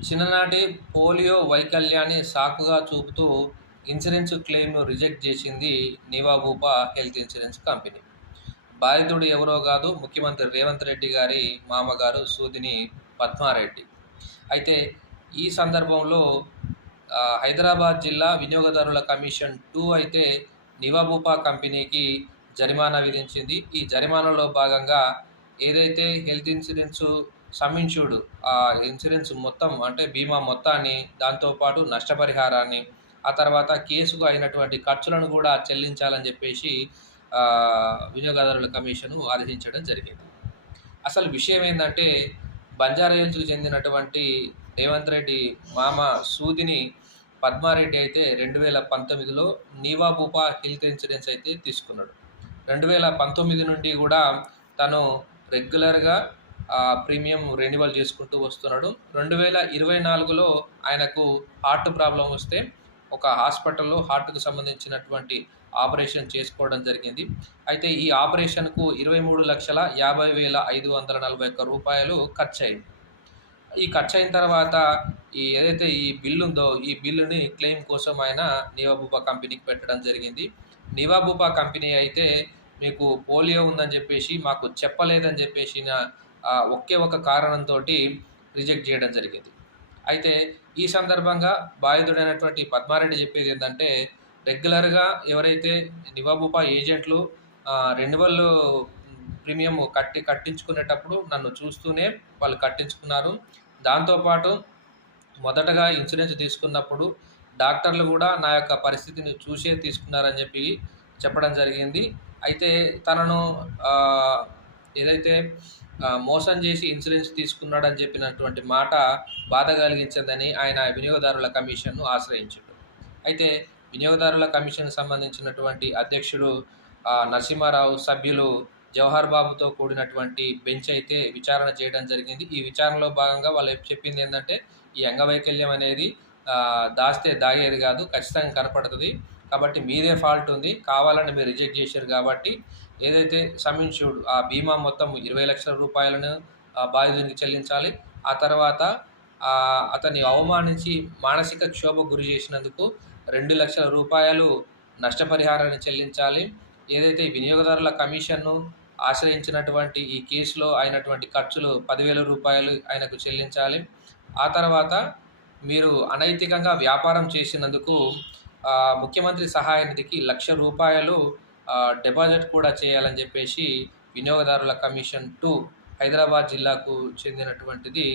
చిన్ననాటి పోలియో వైకల్యాన్ని సాకుగా చూపుతూ ఇన్సూరెన్స్ క్లెయిమ్‌ను రిజెక్ట్ చేసింది నివాబూపా హెల్త్ ఇన్సూరెన్స్ కంపెనీ. బాధితుడు ఎవరో కాదు, ముఖ్యమంత్రి రేవంత్ రెడ్డి గారి మామగారు సూదిని పద్మారెడ్డి. అయితే ఈ సందర్భంలో హైదరాబాద్ జిల్లా వినియోగదారుల కమిషన్ 2 అయితే నివాబూపా కంపెనీకి జరిమానా విధించింది. ఈ జరిమానాలో భాగంగా ఏదైతే హెల్త్ ఇన్సూరెన్స్ సమ్ ఇన్ష్యూర్డ్ ఆ ఇన్సూరెన్స్ మొత్తం అంటే బీమా మొత్తాన్ని, దాంతో పాటు నష్టపరిహారాన్ని, ఆ తర్వాత కేసుకు అయినటువంటి ఖర్చులను కూడా చెల్లించాలని చెప్పేసి వినియోగదారుల కమిషను ఆదేశించడం జరిగింది. అసలు విషయం ఏందంటే, బంజారాహిల్స్‌కు చెందినటువంటి రేవంత్ రెడ్డి మామ సూదిని పద్మారెడ్డి అయితే 2019లో నివాబూపా హెల్త్ ఇన్సూరెన్స్ అయితే తీసుకున్నాడు. 2019 నుండి కూడా తను రెగ్యులర్‌గా ప్రీమియం రెన్యువల్ చేసుకుంటూ వస్తున్నాడు. 2024లో ఆయనకు హార్ట్ ప్రాబ్లమ్ వస్తే ఒక హాస్పిటల్‌లో హార్ట్‌కు సంబంధించినటువంటి ఆపరేషన్ చేసుకోవడం జరిగింది. అయితే ఈ ఆపరేషన్‌కు రూ. 23,50,541 ఖర్చయింది. ఈ ఖర్చయిన తర్వాత ఏదైతే ఈ బిల్ ఉందో, ఈ బిల్లుని క్లెయిమ్ కోసం ఆయన నివాబూపా కంపెనీకి పెట్టడం జరిగింది. నివాబూపా కంపెనీ అయితే మీకు పోలియో ఉందని చెప్పేసి మాకు చెప్పలేదని చెప్పేసిన ఒకే ఒక కారణంతోటి రిజెక్ట్ చేయడం జరిగింది. అయితే ఈ సందర్భంగా బాధితుడైనటువంటి పద్మారెడ్డి చెప్పేది ఏందంటే, రెగ్యులర్‌గా ఎవరైతే నివాబూపా ఏజెంట్లు రెన్యువల్ ప్రీమియం కట్టించుకునేటప్పుడు నన్ను చూస్తూనే వాళ్ళు కట్టించుకున్నారు. దాంతో పాటు మొదటగా ఇన్సూరెన్స్ తీసుకున్నప్పుడు డాక్టర్లు కూడా నా యొక్క పరిస్థితిని చూసే తీసుకున్నారని చెప్పి చెప్పడం జరిగింది. అయితే తనను ఏదైతే మోసం చేసి ఇన్సూరెన్స్ తీసుకున్నాడని చెప్పినటువంటి మాట బాధ కలిగించిందని ఆయన వినియోగదారుల కమిషన్‌ను ఆశ్రయించాడు. అయితే వినియోగదారుల కమిషన్‌కి సంబంధించినటువంటి అధ్యక్షుడు నరసింహారావు, సభ్యులు జవహర్ బాబుతో కూడినటువంటి బెంచ్ అయితే విచారణ చేయడం జరిగింది. ఈ విచారణలో భాగంగా వాళ్ళు చెప్పింది ఏందంటే, ఈ అంగవైకల్యం అనేది దాస్తే దాగేది కాదు, ఖచ్చితంగా కనపడుతది. కాబట్టి మీదే ఫాల్ట్ ఉంది. కావాలని మీరు రిజెక్ట్ చేశారు కాబట్టి ఏదైతే సమ్ ఇన్ష్యూర్డ్ ఆ బీమా మొత్తం రూ. 20,00,000 బాధితునికి చెల్లించాలి. ఆ తర్వాత అతన్ని అవమానించి మానసిక క్షోభకు గురి చేసినందుకు రూ. 2,00,000 నష్టపరిహారాన్ని చెల్లించాలి. ఏదైతే వినియోగదారుల కమిషన్‌ను ఆశ్రయించినటువంటి ఈ కేసులో అయినటువంటి ఖర్చులు రూ. 10,000 ఆయనకు చెల్లించాలి. ఆ తర్వాత మీరు అనైతికంగా వ్యాపారం చేసినందుకు ముఖ్యమంత్రి సహాయ నిధికి రూ. 1,00,000 డిపాజిట్ కూడా చేయాలని చెప్పేసి వినియోగదారుల కమిషన్ 2 హైదరాబాద్ జిల్లాకు చెందినటువంటిది